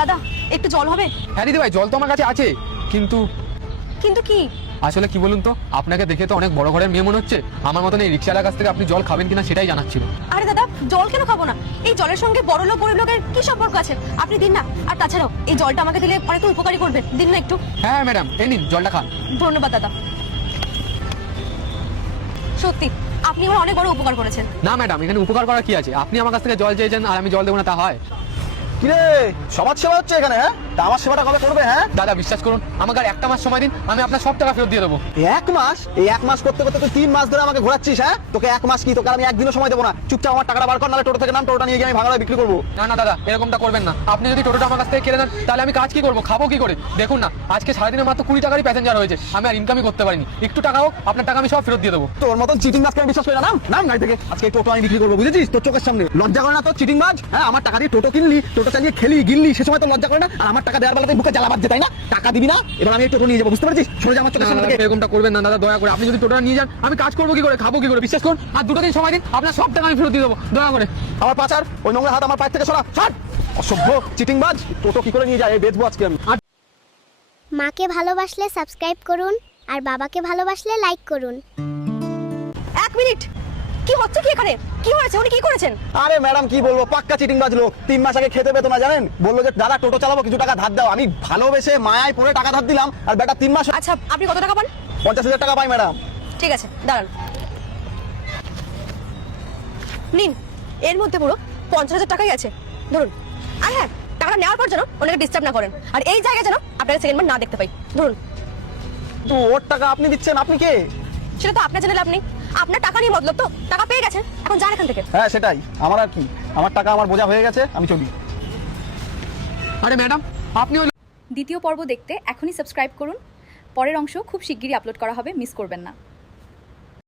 দাদা একটু জল হবে? হ্যাঁ দিদি ভাই, জল তো আমার কাছে আছে, কিন্তু কিন্তু কি? আসলে কি বলুন তো, আপনাকে দেখে তো অনেক বড় ঘরের মেয়ে মনে হচ্ছে। আমার মতন এই রিক্সাওয়ালার কাছ থেকে আপনি জল খাবেন কিনা সেটাই জানাচ্ছিল। আরে দাদা, জল কেন খাবো না? এই জলের সঙ্গে বড় লোক গরিব লোকের কি সম্পর্ক আছে? আপনি দিন না। আর তাছাড়াও এই জলটা আমাকে দিলে অনেক উপকারী করবেন, দিন না একটু। হ্যাঁ ম্যাডাম, এই নিন জলটা খান। ধন্যবাদ দাদা, সত্যি আপনি আমার অনেক বড় উপকার করেছেন। না ম্যাডাম, এখানে উপকার করার কি আছে? আপনি আমার কাছ থেকে জল চেয়েছেন আর আমি জল দেবো না, তা হয়? কিরে, সমাজ সেবা হচ্ছে এখানে? হ্যাঁ, তা আমার সেবাটা কবে করবে? হ্যাঁ দাদা বিশ্বাস করুন, আমাকে আর একটা মাস সময় দিন, আমি আপনার সব টাকা ফেরত দিয়ে দেবো। এক মাস? এই এক মাস করতে করতে তুই 3 মাস ধরে আমাকে ঘোরাচ্ছিস। হ্যাঁ, তোকে এক মাস কি, তোকে আমি একদিনও সময় দেবো না। চুপচাপ আমার টাকাটা বার কর, নাহলে টোটো থেকে নাম, টোটোটা নিয়ে গিয়ে আমি ভাঙাড়ায় বিক্রি করবো। না না দাদা, এরকমটা করবেন না। আপনি যদি টোটোটা আমার কাছ থেকে কেড়ে নেন, তাহলে আমি কাজ কি করবো, খাবো কি করে? দেখুন না, আজকে সারাদিনে মাত্র 20 টাকারই প্যাসেঞ্জার হয়েছে, আমি আর ইনকামই করতে পারিনি। একটু টাকা হোক, আপনার টাকা আমি সব ফেরত দিয়ে দেবো। তোর মতন চিটিং মাছকে আমি বিশ্বাস করি না। নাম নাম গাড়ি থেকে, আজকে এই টোটো আমি বিক্রি করবো, বুঝেছিস? তোর চোখের সামনে লজ্জা করে না তোর, চিটিং মাছ? হ্যাঁ, আমার টাকা দিয়ে টোটো কিনলি, টোটো চালিয়ে খেলি গিললি, সে সময় তো লজ্জা করে না? আর আমার টাকা দেওয়ার বেলাতে বুকে জ্বালা বাজছে, তাই না? টাকা দিবি না, এবার আমি এই টোটো নিয়ে যাবো, বুঝতে পারছিস? সরে যা আমার চোখের সামনে থেকে। এরকমটা করবেন না দাদা, দয়া করে। আপনি যদি টোটোটা নিয়ে যান, আমি কাজ করবো কি করে, খাবো কি করে? বিশ্বাস করুন, আর 2 দিন সময় দিন, আপনার সব টাকা আমি ফেরত দিয়ে দেবো, দয়া করে। আমার পাচার, ওই নোংরা হাত আমার পায়ের থেকে সরা, ছাড়। অসভ্য চিটিংবাজ, টোটো কি করে নিয়ে যায়, এই বেচবো আজকে আমি। মাকে ভালোবাসলে সাবস্ক্রাইব করুন আর বাবাকে ভালোবাসলে লাইক করুন। 1 মিনিট, কি হচ্ছে কি এখানে? কি হয়েছে? উনি কি করেছেন? আরে ম্যাডাম, কি বলবো, পাক্কা চিটিংবাজ লোক। 3 মাস আগে খেতে পেতো না, জানেন? বললো যে দাদা টোটো চালাবো, কিছু টাকা ধার দাও। আমি ভালোবেসে মায়ায় পড়ে টাকা ধার দিলাম, আর বেটা 3 মাস। আচ্ছা, আপনি কত টাকা পান? 50,000 টাকা পাই ম্যাডাম। ঠিক আছে, দাঁড়ান। নিন, এর মধ্যে পুরো 50,000 টাকাই আছে, ধরুন। আর হ্যাঁ, টাকাটা নেওয়ার পর যেন ওনাকে ডিস্টার্ব না করেন, আর এই জায়গায় যেন আপনাকে সেকেন্ডবার না দেখতে পাই, ধরুন। তো ওর টাকা আপনি দিচ্ছেন? আপনি কে? সেটা তো আপনার জেনে লাভ নেই, আপনার টাকা নিয়ে মতলব তো। টাকা পেয়ে গেছেন, এখন যান এখান থেকে। হ্যাঁ সেটাই, আমার আর কি। আমার টাকা আমার বোঝা হয়ে গেছে, আমি চলি। আরে ম্যাডাম, আপনি ওই দ্বিতীয় পর্ব দেখতে এখনই সাবস্ক্রাইব করুন। পরের অংশ খুব শিগগিরই আপলোড করা হবে, মিস করবেন না।